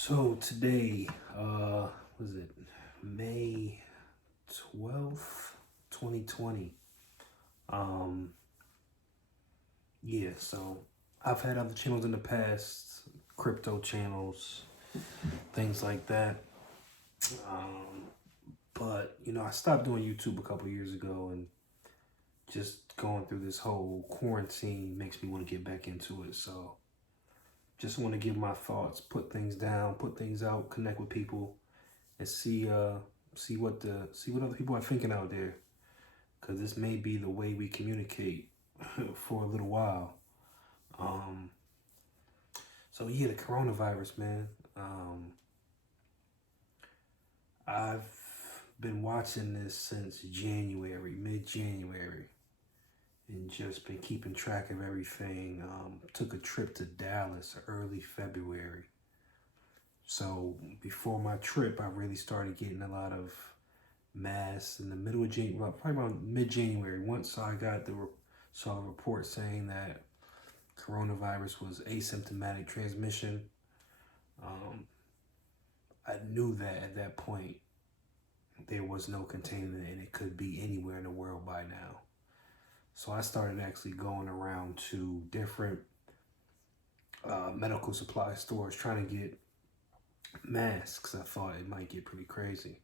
So today, was it May 12th, 2020? Um, yeah, so I've had other channels in the past, crypto channels, things like that. Um, but I stopped doing YouTube a couple years ago, and just going through this whole quarantine makes me want to get back into it. So just want to give my thoughts, put things down, put things out, connect with people, and see what other people are thinking out there, because this may be the way we communicate for a little while. Um, so yeah, the coronavirus, man. I've been watching this since January, mid-January, and just been keeping track of everything. Took a trip to Dallas early February. So before my trip, I really started getting a lot of mass in the middle of January, well, probably around mid-January. Once I got saw a report saying that coronavirus was asymptomatic transmission, um, I knew that at that point there was no containment and it could be anywhere in the world by now. So I started actually going around to different medical supply stores trying to get masks. I thought it might get pretty crazy.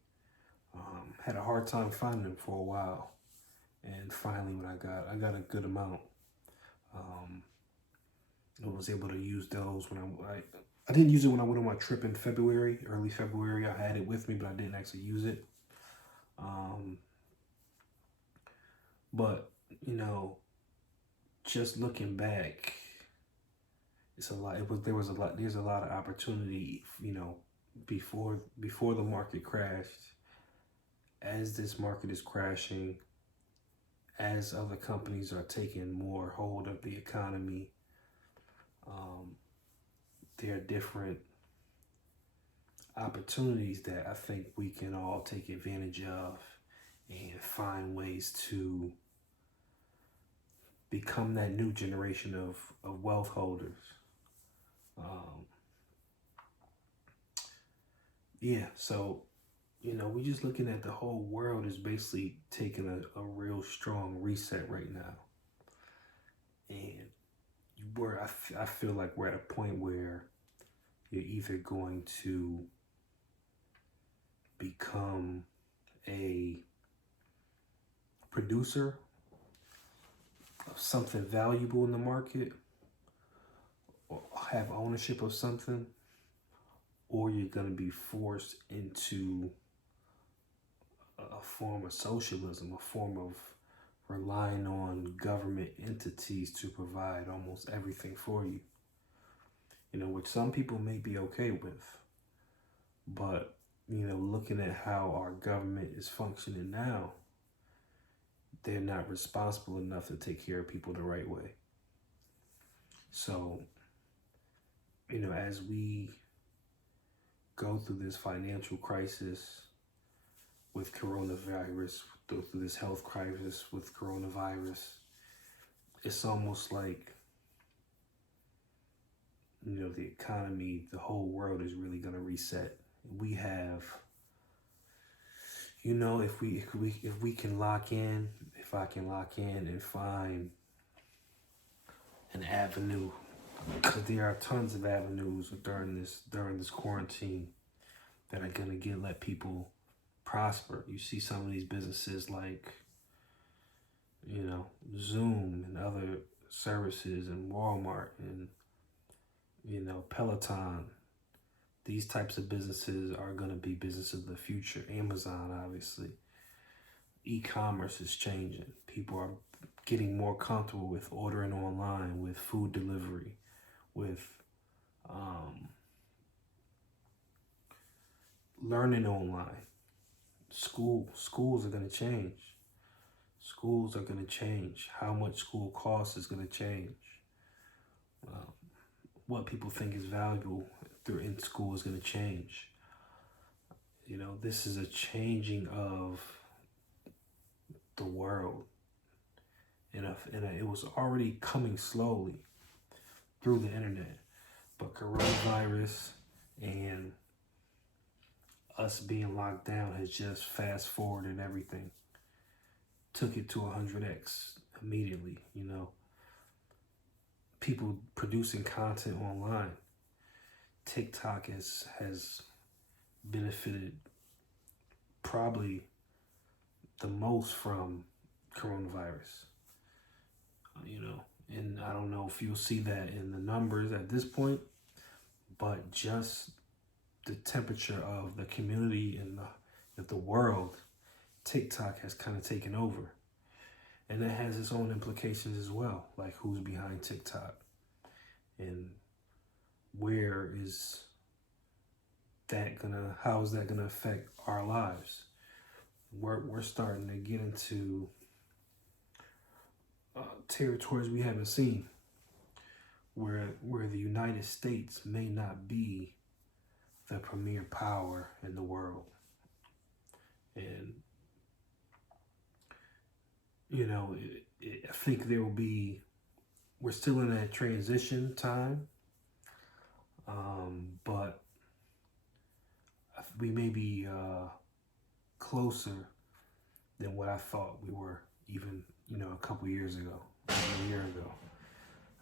Had a hard time finding them for a while, and finally, when I got a good amount. Um, I was able to use those when I didn't use it when I went on my trip in February, early February. I had it with me, but I didn't actually use it. Um, but you know, just looking back, it's a lot. There was a lot. There's a lot of opportunity. Before the market crashed, as this market is crashing, as other companies are taking more hold of the economy, um, there are different opportunities that I think we can all take advantage of and find ways to become that new generation of wealth holders. Um, yeah, so, we're just looking at the whole world is basically taking a real strong reset right now. And I feel like we're at a point where you're either going to become a producer of something valuable in the market, or have ownership of something, or you're going to be forced into a form of socialism, a form of relying on government entities to provide almost everything for you. Which some people may be okay with. But, looking at how our government is functioning now, they're not responsible enough to take care of people the right way. So, as we go through this financial crisis with coronavirus, go through this health crisis with coronavirus, it's almost like, the economy, the whole world is really going to reset. We have, if we can lock in, if I can lock in and find an avenue, because there are tons of avenues during this quarantine that are gonna let people prosper. You see some of these businesses like, Zoom and other services, and Walmart, and Peloton. These types of businesses are gonna be businesses of the future. Amazon, obviously. E-commerce is changing. People are getting more comfortable with ordering online, with food delivery, with learning online. Schools are going to change. Schools are going to change. How much school costs is going to change. What people think is valuable in school is going to change. This is a changing of the world. And it was already coming slowly through the internet. But coronavirus And us being locked down has just fast forwarded everything. Took it to 100x immediately, you know. People producing content online. TikTok has benefited probably the most from coronavirus, you know. And I don't know if you'll see that in the numbers at this point, but just the temperature of the community and the world, TikTok has kind of taken over. And that has its own implications as well, like who's behind TikTok and where is how is that gonna affect our lives? We're starting to get into territories we haven't seen, where the United States may not be the premier power in the world. And you know, I think we're still in that transition time, but we may be closer than what I thought we were even, you know, a couple years ago, a year ago.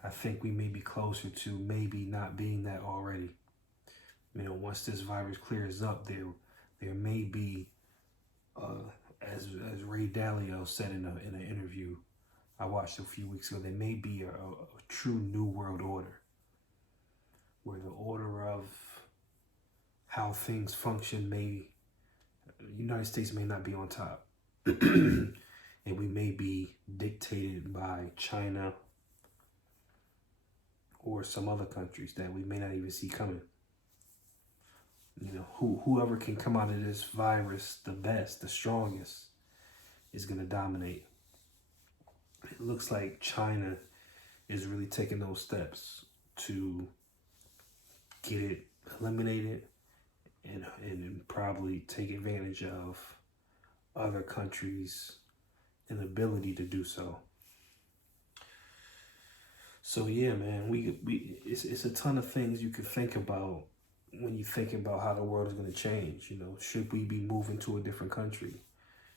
I think we may be closer to maybe not being that already. You know, once this virus clears up, there may be, as Ray Dalio said in an interview I watched a few weeks ago, there may be a true new world order, where the order of how things function the United States may not be on top. And we may be dictated by China or some other countries that we may not even see coming. You know, whoever can come out of this virus the best, the strongest, is going to dominate. It looks like China is really taking those steps to get it eliminated and probably take advantage of other countries' inability to do so. So yeah, man, it's a ton of things you could think about when you think about how the world is going to change. You know, should we be moving to a different country?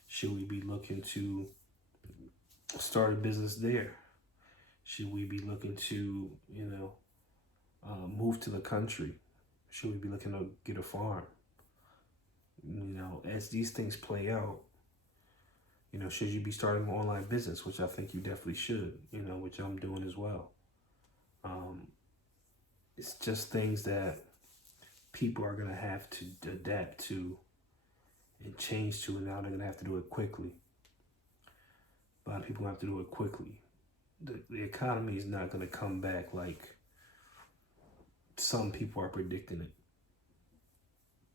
Should we be looking to start a business there? Should we be looking to, you know, move to the country? Should we be looking to get a farm? You know, as these things play out, you know, should you be starting an online business, which I think you definitely should, you know, which I'm doing as well. It's just things that people are going to have to adapt to and change to, and now they're going to have to do it quickly. A lot of people have to do it quickly. The economy is not going to come back like some people are predicting it.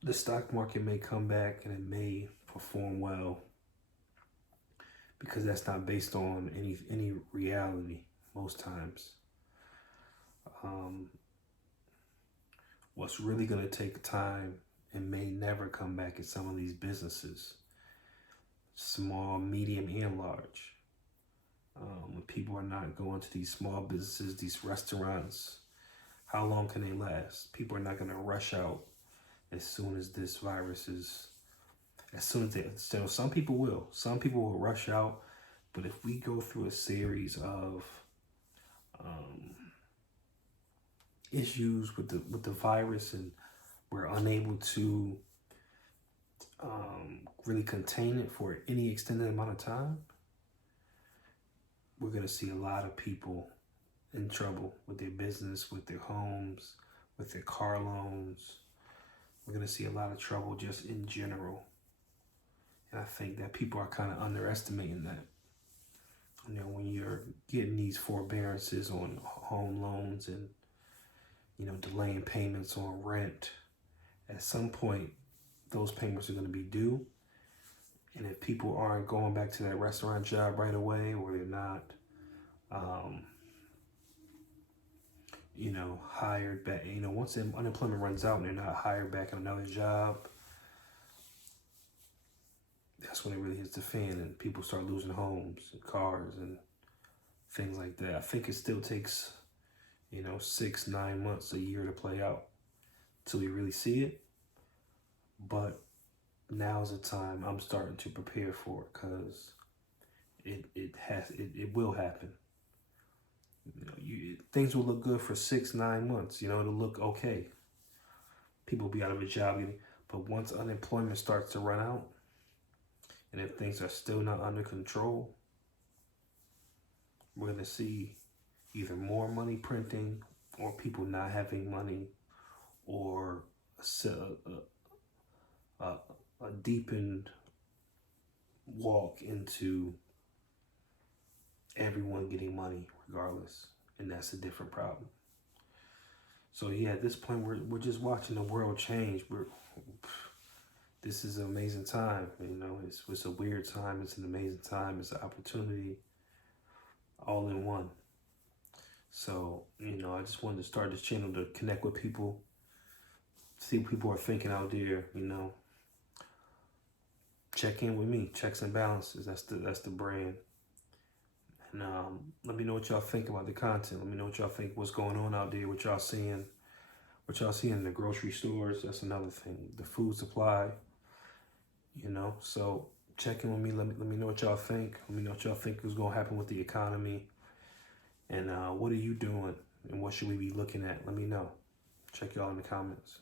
The stock market may come back and it may perform well, because that's not based on any reality most times. What's really going to take time and may never come back is some of these businesses, small, medium, and large. When people are not going to these small businesses, these restaurants, how long can they last? People are not going to rush out as soon as this virus is, so some people will. Some people will rush out, but if we go through a series of issues with the virus and we're unable to really contain it for any extended amount of time, we're going to see a lot of people in trouble with their business, with their homes, with their car loans. We're going to see a lot of trouble just in general. And I think that people are kind of underestimating that. You know, when you're getting these forbearances on home loans and, you know, delaying payments on rent, at some point, those payments are going to be due. And if people aren't going back to that restaurant job right away, or they're not, you know, hired back, you know, once unemployment runs out and they're not hired back in another job, that's when it really hits the fan and people start losing homes and cars and things like that. I think it still takes, you know, 6-9 months, a year to play out. till we really see it. But now's the time I'm starting to prepare for it, because it will happen. Things will look good for 6, 9 months. It'll look okay. People will be out of a job, but once unemployment starts to run out, and if things are still not under control, we're going to see either more money printing, or people not having money, or a deepened walk into everyone getting money regardless. And that's a different problem. So yeah, at this point, we're just watching the world change. This is an amazing time. It's a weird time. It's an amazing time. It's an opportunity, all in one. So, I just wanted to start this channel to connect with people, see what people are thinking out there, Check in with me, checks and balances. That's the brand. And let me know what y'all think about the content. Let me know what y'all think, what's going on out there, what y'all seeing in the grocery stores. That's another thing. The food supply, So check in with me. Let me know what y'all think. Let me know what y'all think is going to happen with the economy. And what are you doing? And what should we be looking at? Let me know. Check y'all in the comments.